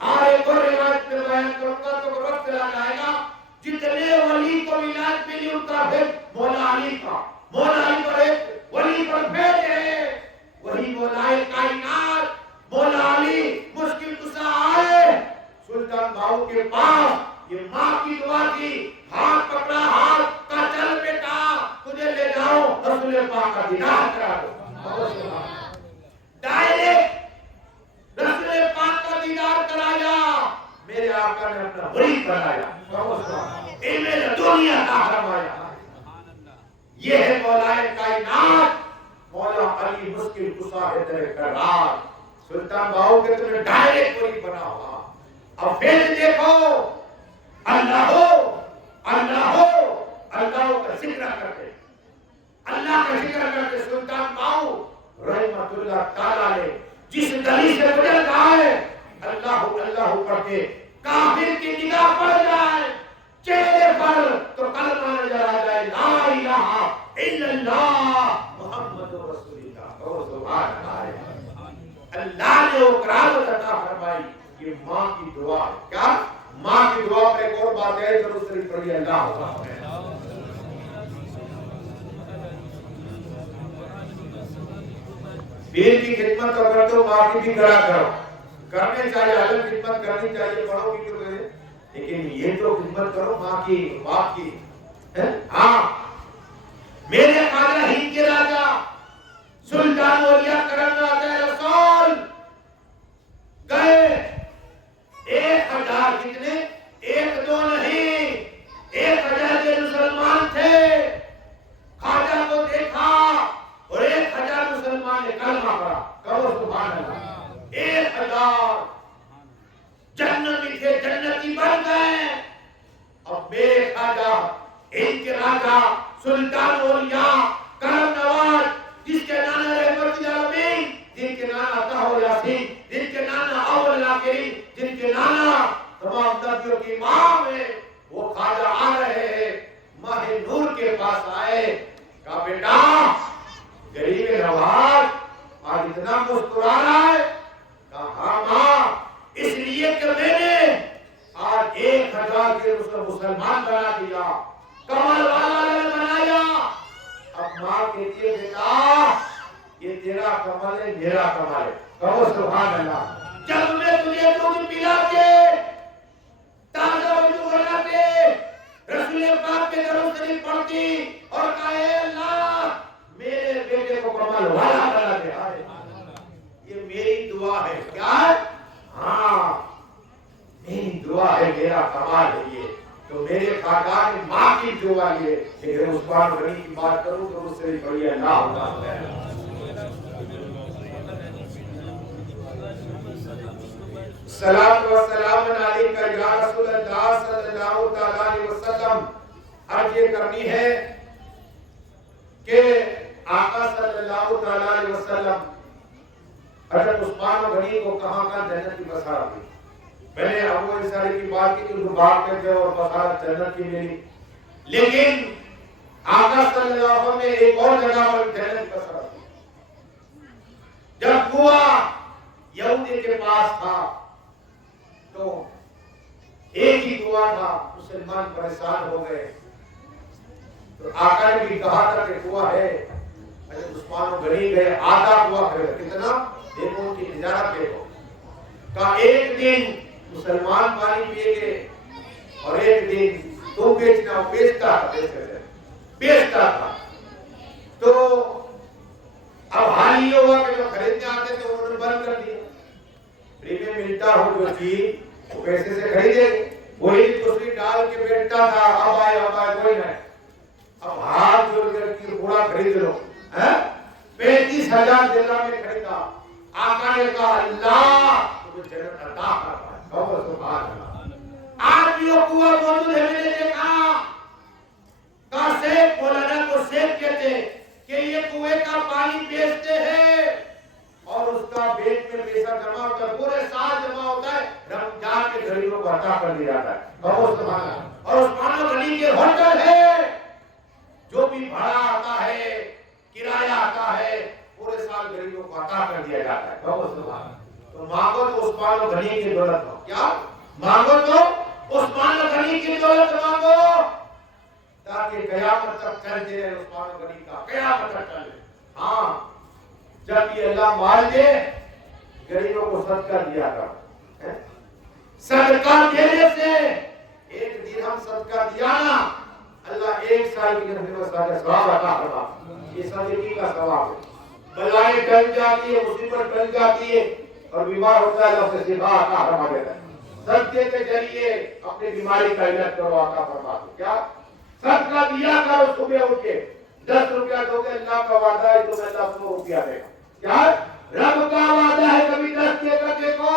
اور ایک اور روایت میں بیان کروں گا تو وقت چلا جائے گا. جتنے ولی کو ولایت ملی ان کا ہے مولا علی کا. مولا علی پر ایک ولی پر بھیج ہے وہی مولا کائنات مولا علی مشکل کشا آئے سلطان باؤ کے پاس. یہ ماں کی دعا تھی. ہاتھ پکڑا ہاتھ کا چل بیٹا تجھے لے جاؤ رسول پاک کا دیدار کرا دو. ڈائریکٹ رسول پاک کا دیدار کرایا. میرے آقا نے اپنا ولی بنایا. ایمیں دنیا کا فرمایا. یہ ہے مولائے کائنات مولا علی مشکل کشا ہے تیرے کرار. سلطان باؤ کے تمہیں ڈائریکٹ ولی بنا ہوا. اب پھر دیکھو اللہ ہو اللہ کا ذکر کرتے اللہ کا ذکر کرتے. سلطان باؤ رحمت اللہ تعالی نے جس گلی سے گزر رہا ہے اللہ پڑھتے کافر کی نگاہ پڑ جائے چہرے پر تو کلمہ نظر آ جائے لا الہ الا اللہ محمد رسول اللہ. اور سبحان اللہ. اللہ نے وہ کرامت عطا فرمائی. یہ ماں کی دعا ہے. کیا ماں کی دعا پر ایک اور بات ہے ضرور شریف پڑھی اللہ تعالی. پیر کی خدمت تو کرتے ہو ماں کی بھی کرا کرو. کرنے چاہیے عالم خدمت کرنی چاہیے بڑوں کی کیوں کرے لیکن یہ تو خدمت کرو ماں کی باپ کی. ہاں میرے خواجہ ہند کے راجا سلطان اولیاء کرم نواز رسول گئے 1000 کتنے 1 2 نہیں 1000 کے مسلمان تھے. خواجہ کو دیکھا اور 1000 مسلمان نے کلمہ پڑھا. کہو سبحان اللہ. 1000 جنتی تھے جنتی بن گئے. اب میرے خواجہ ان کے راجا سلطان اولیاء کرم نواز جس کے اللہ. جب میں تجھے دودھ پلا کے تازہ وضو بنا کے رسول پاک کے درود شریف پڑھتی اور کہا اے اللہ میرے بیٹے کو کمال والا بنا دے. یہ میری دعا ہے. کیا ہے؟ ہاں میری دعا ہے, میرا کمال ہے یہ. تو میرے خاندان میں ماں کی دعا یہ کہ عثمان غنی کی بات کروں تو اس سے بھی بڑی اللہ ہوتا ہے. سلام و سلام علیکہ یا رسول اللہ صلی اللہ تعالی علیہ وسلم. آج یہ کرنی ہے کہ آقا صلی اللہ تعالی علیہ وسلم حضرت عثمان غنی کو کہاں کہاں جنت کی بشارت دی. میں نے ابو انصاری کی بات کی کہ وہ باغ میں تھے اور بشارت جنت کی ملی, لیکن آقا صلی اللہ علیہ وسلم نے ایک اور جگہ پر جنت کی بشارت دی. جب کنواں یہودی کے پاس تھا تو ایک ہی کنواں تھا, مسلمان پریشان ہو گئے. تو آقا نے بھی کہا تھا کہ کنواں ہے. حضرت عثمان غنی گئے, آدھا کنواں خریدا. کتنا؟ دیکھو ان کی تجارت دیکھو. کہا ایک دن مسلمان پانی پیے گے اور ایک دن تو بیچنا. بیچتا تھا. تو اب حال یہ ہوا کہ جو خریدنے آتے تھے انہوں نے بند کر دیا. فری میں ملتا ہو جو چیز وہ پیسے سے خریدے, وہی دوسری ڈال کے بیٹھتا تھا. اب آئے کوئی نہیں. اب ہاتھ جوڑ کر کی پورا خرید لو. 35,000 درہم میں خریدا. آقا نے کہا اللہ تمہیں جنت عطا فرمائے. سبحان اللہ. آج بھی وہ کنواں موجود ہے. میں نے دیکھا کہا سیب, مولانا کو سیب کہتے کہ یہ کنویں کا پانی بیچتے ہیں اور اس کا بیچ میں پیسہ جمع ہوتا ہے, پورے سال جمع ہوتا ہے, رمضان کے غریبوں کو عطا کر دیا جاتا ہے. سبحان اللہ. اور عثمان غنی کے ہوٹل ہے, جو بھی بھاڑا آتا ہے, کرایہ آتا ہے, پورے سال غریبوں کو عطا کر دیا جاتا ہے. تو مانگو تو عثمان غنی کی دولت ہو. کیا مانگو تو عثمان غنی کی دولت مانگو تاکہ قیامت تک چلتے رہے عثمان غنی کا, قیامت تک چلے. ہاں جب یہ اللہ مال دے غریبوں کو صدقہ دیا کر. صدقہ دینے سے ایک درہم صدقہ دیا نا, اللہ ایک سال کی زندگی میں ثواب عطا فرماتا. یہ صدقے کا ثواب ہے. بلائیں ٹل جاتی ہے, مصیبت ٹل جاتی ہے اور بیمار ہوتا ہے, اللہ سے شفا عطا فرما دیتا ہے. صدقے کے ذریعے اپنی بیماری کا علاج کرو, عطا فرما دو. کیا صدقہ دیا کرو. صبح اٹھ کے 10 روپیہ دو گے, اللہ کا وعدہ ہے تمہیں اللہ 100 روپیہ دے گا. کیا رب کا وعدہ ہے, کبھی 10 دے کر دیکھو.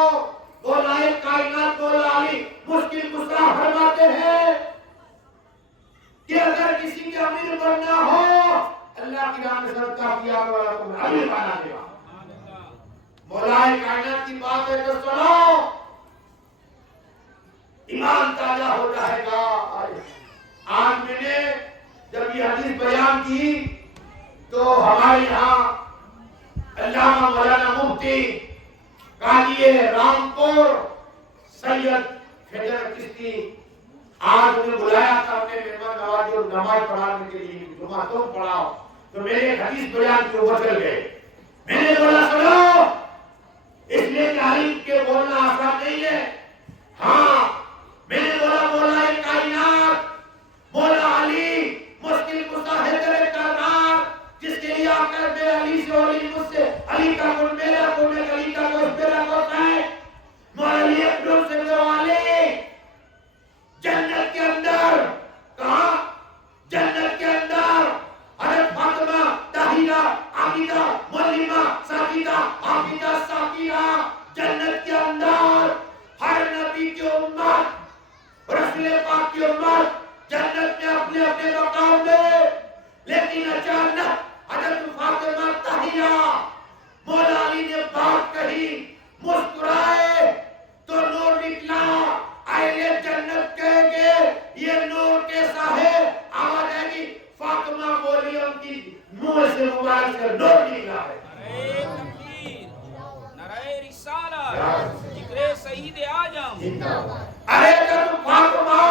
مولا کائنات مولا علی مشکل کشا فرماتے ہیں کہ اگر کسی کے امیر بننا ہو اللہ کی راہ میں صدقہ کیا تو اللہ تمہیں امیر بنا دے گا. مولا کائنات کی بات ہے تو سنو, ایمان تازہ ہو جائے گا. آج میں نے جب یہ حدیث بیان کی تو ہمارے یہاں علامہ مولانا مفتی قاضی رامپور سید فیضر چشتی آج انہیں بلایا تھا اپنے مہمان نوازی اور نماز پڑھانے کے لیے. جمعہ تم پڑھاؤ. تو میرے حدیث بیان کے اوپر چل گئے. میں نے بولا سنو, اس لیے تعریف کے بولنا آسان نہیں ہے. ہاں میں نے بولا مولا کائنات مولا علی مشکل کشا حیدر کرار جس کے لیے آقا میرے علی سے اور علی مجھ سے, علی کا گل میرا گل ہے, علی کا گوشت میرا گوشت ہے. مولا علی اکبر سے والے جنت کے اندر, کہاں جنت کے اندر حضرت فاطمہ طاہرہ عابدہ معلمہ ساجدہ عابدہ ساکرہ, جنت کے اندر ہر نبی کی امت رسول پاک کی امت جنت میں اپنے اپنے مقام میں. لیکن اچانک حضرت فاطمہ طاہرہ مولا علی نے بات کہی, مسکرائے تو نور نکلا. اہل جنت کہیں گے یہ نور کیسا ہے, آواز آئے گی فاطمہ بولی ان کی منہ سے مبارک سے نور نکلا ہے. نعرہ تکبیر, نعرہ رسالت, ذکر سید اعظم. ارے جب فاطمہ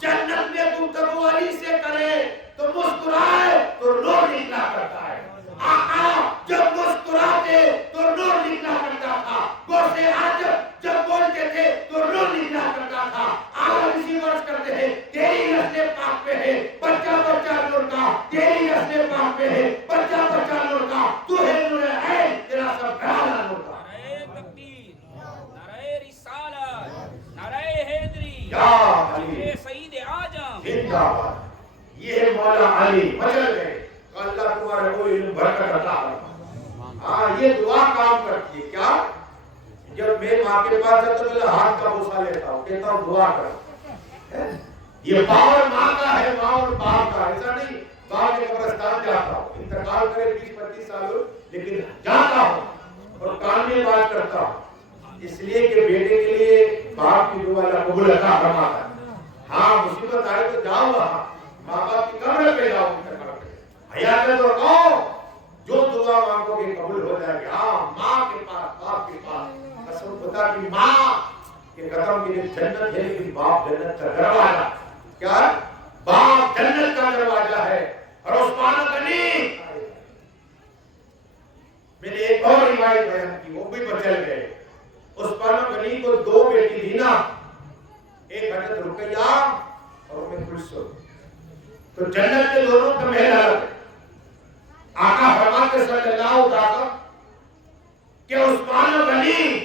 جنت میں گفتگو علی سے کرے تو مسکرائے تو نور نکلا کرتا ہے. آقا جب مسکراتے تو نور نکلا کرتا تھا. یا علی ذکر سعید اعظم زندہ باد۔ یہ مولا علی مچل گئے کہ اللہ تمہارے کو علم برکت عطا فرمائے۔ ہاں یہ دعا کام کرتی ہے کیا؟ جب میں ماں کے پاس جاتا ہوں تو ہاتھ کا بوسہ لیتا ہوں، کہتا ہوں دعا کر۔ یہ پاور ماں کا ہے، ماں اور باپ کا، ایسا نہیں باپ کے قبرستان جاتا ہوں، انتقال کرے 20-25 سال ہو لیکن جاتا ہوں اور کان میں بات کرتا ہوں، اس لیے کہ بیٹے کے لیے باپ کی دعا اللہ قبول عطا فرماتا ہے۔ ہاں مصیبت آئے تو جاؤ وہاں، ماں باپ کی قبر پہ جاؤ، انتقال پہ حیات میں تو رکھو، جو دعا مانگو گے قبول ہو جائے گی۔ ہاں ماں کے پاس، باپ کے پاس قسم خدا کی ماں کے قدم کے لیے جنت ہے، لیکن باپ جنت کا دروازہ، کیا باپ جنت کا دروازہ ہے۔ اور عثمان غنی، میں نے ایک اور روایت بیان کی، وہ بھی بچل گئے۔ عثمان غنی کو 2 بیٹی تھی نا، ایک حضرت رقیہ اور ام کلثوم، تو جنت کے دونوں کا محل الگ ہے۔ آقا فرماتے صلی اللہ علیہ وسلم کہ عثمان غنی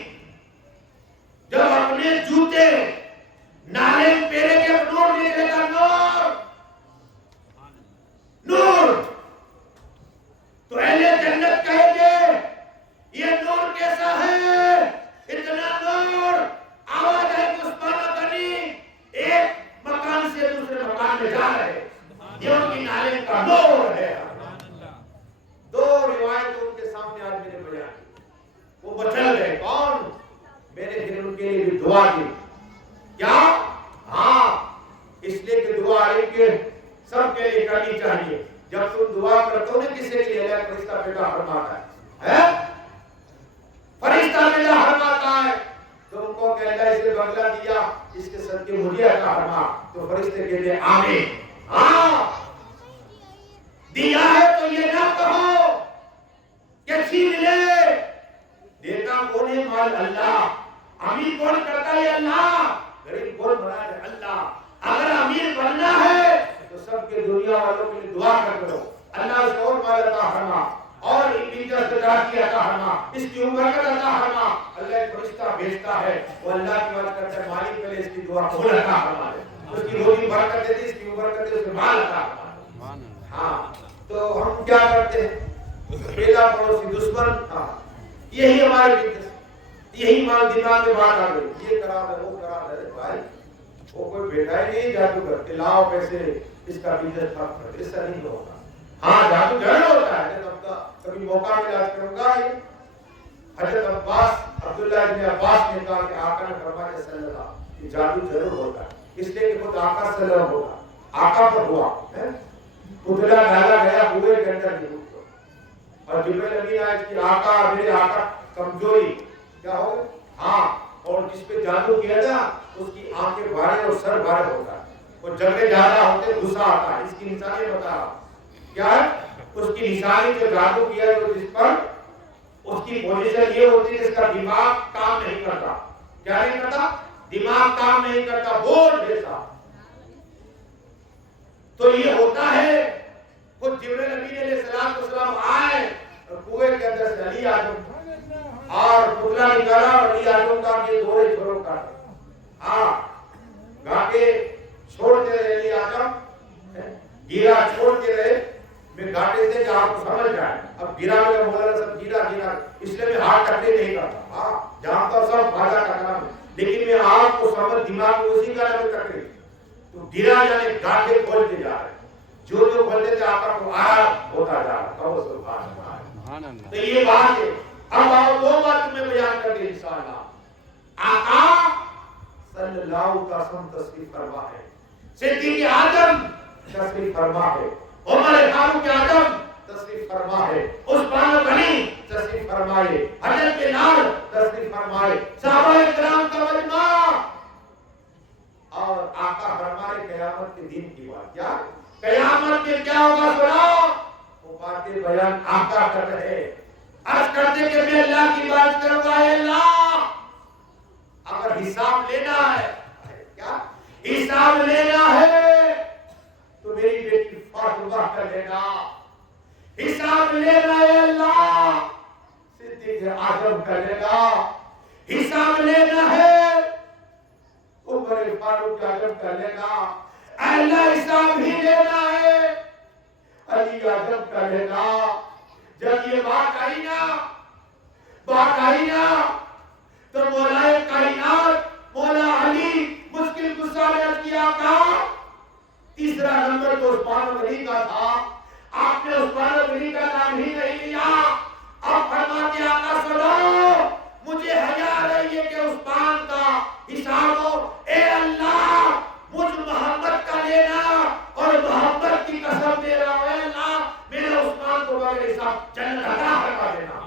جب اپنے جوتے نالے پیرے کے نور نکلے گا، نور نور، تو اہل جنت کہیں گے یہ نور کیسا ہے، اتنا نور، آواز ہے کہ عثمان غنی ایک مکان سے دوسرے مکان میں جا رہے، یہ ان کی نالے کا نور ہے۔ 2 روایت ان کے سامنے آج میں نے بیان کی، وہ بچل گئے، کون؟ میں نے پھر ان کے لیے بھی دعا کی، کیا؟ ہاں اس لیے کہ دعا علی کے سب کے لیے کرنی چاہیے۔ جب تم دعا کرتے ہو نا کسی کے لیے، اللہ فرشتہ بیٹا فرماتا ہے، فرشتہ بیٹا فرماتا ہے، تم کو کہ اللہ اسے بنگلہ دیا، اس کے صدقے مجھے عطا فرما، تو فرشتے کہتے ہیں آمین۔ ہاں دیا ہے تو یہ نہ کہو کہ چھین لے، دیتا کون ہے؟ مال اللہ، امیر کون کرتا ہے؟ اللہ، غریب کون بنا ہے؟ اللہ۔ اگر امیر بننا ہے تو سب کے دنیا والوں کے لیے دعا کرو، اللہ اس کو اور مال عطا فرما، اور انجر سے راحت عطا فرما، اس کی عمر کا عطا فرما۔ اللہ ایک فرشتہ بھیجتا ہے، وہ اللہ کی بات کرتا ہے، مالک پہلے اس کی دعا قبول عطا فرما دے، اس کی روزی برکت دے، اس کی عمر کر دے، اس کے مال عطا فرما دے۔ ہاں تو ہم کیا کرتے ہیں؟ پہلا پڑوسی دشمن، ہاں یہی ہمارے بزنس، یہی مال دماغ میں بات آ گئی، یہ کرا دے وہ کرا دے، بھائی وہ کوئی بیٹا ہی نہیں جادوگر کہ لاؤ پیسے اس کا بزنس ٹھپ کر، ایسا نہیں ہوگا۔ ہاں جادو ضرور ہوتا ہے، کبھی موقع ملا کروں گا۔ حضرت عباس، عبداللہ ابن عباس نے کہا کہ آقا نے فرمایا صلی اللہ علیہ وسلم کہ جادو ضرور ہوتا ہے، اس لیے کہ خود آقا صلی اللہ علیہ وسلم ہوگا، آقا پر ہوا، پتلا ڈالا گیا ہوئے کے اندر نہیں ہوتا، اور جبریل امین آئے کہ آقا، میرے آقا کمزوری کیا ہو گئی؟ ہاں، اور جس پہ جادو کیا تھا اس کی آنکھیں بھارے اور سر بھارے ہوتا ہے، اور جگہ زیادہ ہوتے غصہ آتا ہے۔ اس کی نشانی بتا رہا کیا ہے؟ اس کی نشانی جو جادو کیا جو جس پر، اس کی پوزیشن یہ ہوتی ہے جس کا دماغ کام نہیں کرتا، کیا نہیں کرتا؟ دماغ کام نہیں کرتا، بوجھ جیسا۔ تو یہ ہوتا ہے، خود جبریل امین علیہ السلام آئے اور کنویں کے اندر سے علی اعظم اور پتلا نکالا، اور علی اعظم کا یہ دورے چھوڑوں کا، ہاں گاٹے چھوڑتے رہے، علی اعظم گیرا چھوڑتے رہے، میں گاٹے سے کہ آپ کو سمجھ جائے، اب گیرا میں مولانا سب گیرا گیرا، اس لیے میں ہاتھ ٹکڑے نہیں کرتا، ہاں جانتا سب بھاجا کا کلام ہے، لیکن میں آپ کو سمجھ دماغ میں اسی کا نام ٹکڑے، تو گیرا یعنی گاٹے کھولتے جا رہے، جو کھولتے تھے آپ کو آرام ہوتا جا رہا، کہو سبحان اللہ۔ تو یہ بات ہے، اب آؤ 2 بات میں بیان کر دیں انشاءاللہ۔ آقا صلی اللہ علیہ وسلم تشریف فرما ہے، صدیق اعظم تشریف فرما ہے، عمر فاروق اعظم تشریف فرما ہے، عثمان غنی تشریف فرمائے، حضرت بلال تشریف فرمائے، صحابہ کرام کا مجمع، اور آقا فرمائے قیامت کے دن کی بات، کیا قیامت میں کیا ہوگا سنو، وہ باتیں بیان آقا کر رہے، عرض کرتے کہ میں اللہ کی بات کروں گا، اے اللہ اگر حساب لینا ہے، کیا حساب لینا ہے تو میری بیٹی فاطمہ کا لینا، حساب لینا ہے اللہ صدیق اعظم کا لینا، حساب لینا ہے عمر فاروق اعظم کر لینا، اللہ حساب ہی لینا ہے، علی اعظم کر لینا۔ جب یہ بات آئی نا تو مولا کائنات مولا علی مشکل غصہ نے کیا تیسرا نمبر تو عثمان غنی کا تھا، آپ نے عثمان غنی کا نام ہی نہیں لیا۔ اب فرماتے آقا سنو، مجھے حیا آ رہی ہے کہ عثمان کا حساب ہو، اے اللہ مجھ محمد کا لینا، اور محمد کی قسم دے رہا ہوں اے اللہ میرے عثمان کو بغیر حساب جنت عطا فرما دینا،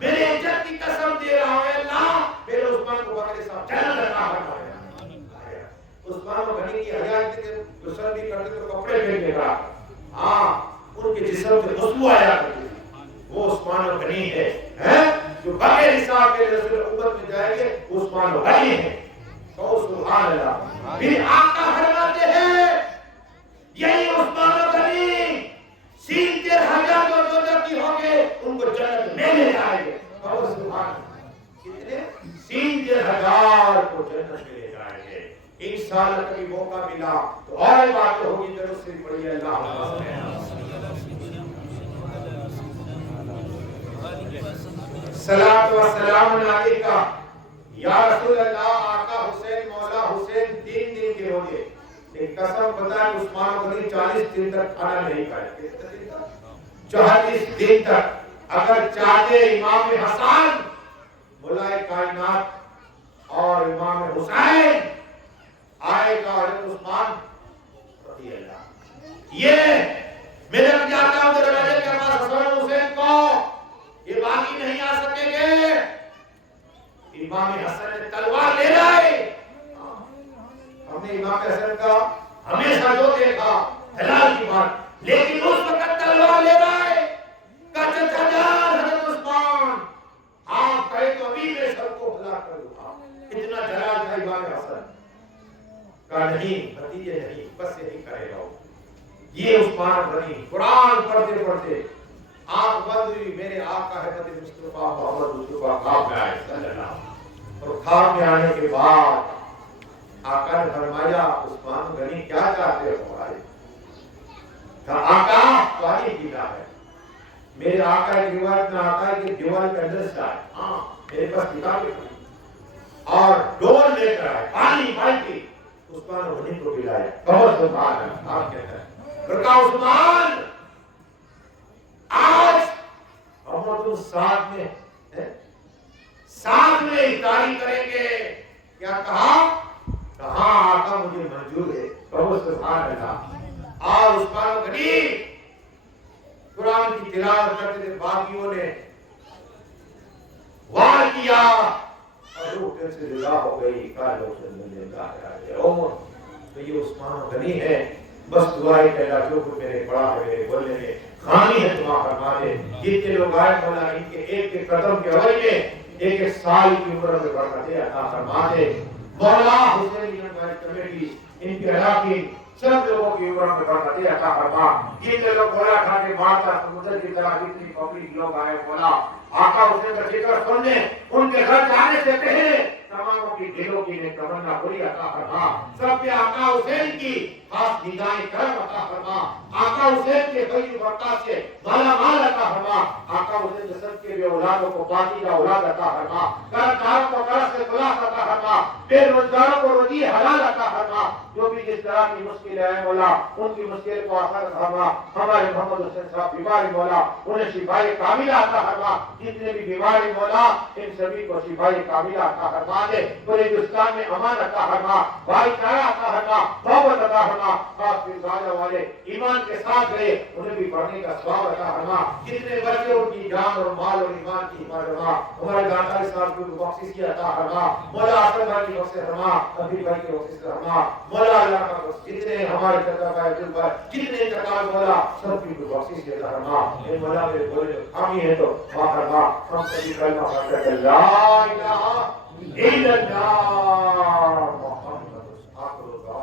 میرے عزت کی قسم دے رہا ہوں اے اللہ میرے عثمان کو بغیر حساب جنت عطا فرما دینا۔ عثمان غنی کی حیات کے غسل بھی کرتے تو کپڑے پہن کے رہا، ہاں ان کے جسم سے خوشبو آیا کرتی تھی، وہ عثمان غنی ہے جو بغیر حساب کے رسول امت میں جائیں گے، عثمان غنی ہے۔ تو سبحان اللہ، پھر آقا فرماتے ہیں یہی عثمان غنی سین تیر ہزار جو جنتی ہوں گے ان کو جنت میں لے جائیں گے۔ تو سبحان اللہ، کتنے سین تیر ہزار کو جنت میں لے جائیں گے۔ انشاءاللہ کبھی موقع ملا تو اور بات ہوگی، ضرور سے پڑھی اللہ صلاۃ و سلام علیکہ یا رسول اللہ۔ آقا حسین مولا حسین 3 دن کے ہو گئے، ایک قسم بتا کہ عثمان غنی 40 دن تک کھانا نہیں کھائے، کتنے دن تک؟ 40 دن تک۔ اگر چاہتے امام حسن مولا کائنات اور امام حسین آئے گا حضرت عثمان رضی اللہ، یہ میں جب جاتا ہوں دروازے کے پاس حسن حسین کو، یہ باقی نہیں آ سکیں گے۔ امام حسن نے تلوار لے لائے، ہم نے امام حسن کا ہمیشہ جو دیکھا حلال کی بات، لیکن اس وقت تلوار لے لائے، کہا جان حضرت عثمان آپ کہے تو ابھی میں سب کو ہلاک کر دوں گا، اتنا جلال تھا امام حسن کا۔ نہیں بھتیجے نہیں، بس یہی کرے گا یہ عثمان غنی۔ قرآن پڑھتے پڑھتے آپ بند ہوئی، میرے آقا ہے مدی مصطفیٰ محمد مصطفیٰ خواب میں آئے صلی اللہ علیہ وسلم، اور خواب میں آنے کے بعد آقا نے فرمایا عثمان غنی کیا چاہتے ہو آئے؟ کہا آقا پانی پینا ہے۔ میرے آقا کی روایت میں آتا ہے کہ دیوال کا اندر سے آئے، ہاں میرے پاس کتابیں اور ڈول لے کر آئے، پانی بالٹی عثمان غنی کو پلایا۔ بہت سبحان اللہ، آپ کہتے ہیں پھر کہا عثمان آج ہم اور تم ساتھ میں افطاری کریں گے۔ کیا کہا؟ کہا آقا مجھے منظور ہے۔ بہت سبحان اللہ۔ اور عثمان غنی قرآن کی تلاوت کرتے تھے، باقیوں نے وار کیا اور روح دل سے جدا ہو گئی، کالو سے عمر۔ تو یہ عثمان غنی ہے، بس دعائیں کہ اللہ جو کچھ میرے پڑا ہے میرے بولنے میں خامی ہے تمہاں فرما دے۔ جتنے لوگ آئے مولا ان کے ایک ایک قدم کے عوض میں ایک ایک سال کی عمر میں برکتیں عطا فرما دے۔ مولا حسین کمیٹی ان کے علاقے سب لوگوں کی عمر میں برکتیں عطا فرما۔ جتنے لوگ مولا کھا کے مارتا سمندر کی طرح جتنی پبلک لوگ آئے مولا آقا حسین کا ذکر سننے ان کے گھر جانے سے پہلے تماموں کی دلوں کی تمنا پوری عطا فرما۔ سب پہ آقا حسین کی خاص نگاہیں کرم عطا فرما۔ آقا حسین کے فیض و برکات سے مالا مال عطا فرما۔ آقا حسین کے سب کے بھی اولادوں کو پاکیزہ اولاد عطا فرما۔ قرضداروں کو قرض سے خلاص عطا فرما۔ بے روزگاروں کو روزی حلال عطا فرما۔ جو بھی جس طرح کی مشکلیں ہیں مولا ان کی مشکل کو آسان فرما۔ ہمارے محمد حسین صاحب بیمار مولا انہیں شفائے کاملہ عطا فرما۔ جتنے بھی بیمار مولا ان سبھی کو شفائے کاملہ عطا فرما دے۔ پورے ہندوستان میں امان عطا فرما، بھائی چارہ عطا فرما، محبت عطا فرما۔ خاص پھر گاجہ والے ایمان کے ساتھ گئے انہیں بھی پڑھنے کا ثواب عطا فرما۔ جتنے بچے ان کی جان اور مال اور ایمان کی حفاظت فرما۔ ہمارے داتا صاحب کو بخشش کی عطا فرما۔ مولا آصف بھائی کی بخشش فرما، ابھی بھائی کی بخشش فرما۔ مولا اللہ کا جتنے ہمارے چچا بھائی عبد بھائی جتنے انتقال مولا سب کی بخشش کی عطا فرما۔ اے مولا میرے بولے خامی ہے تو معاف فرما۔ ہم سبھی کلمہ پڑھ کر لا الہ الا اللہ محمد رسول اللہ۔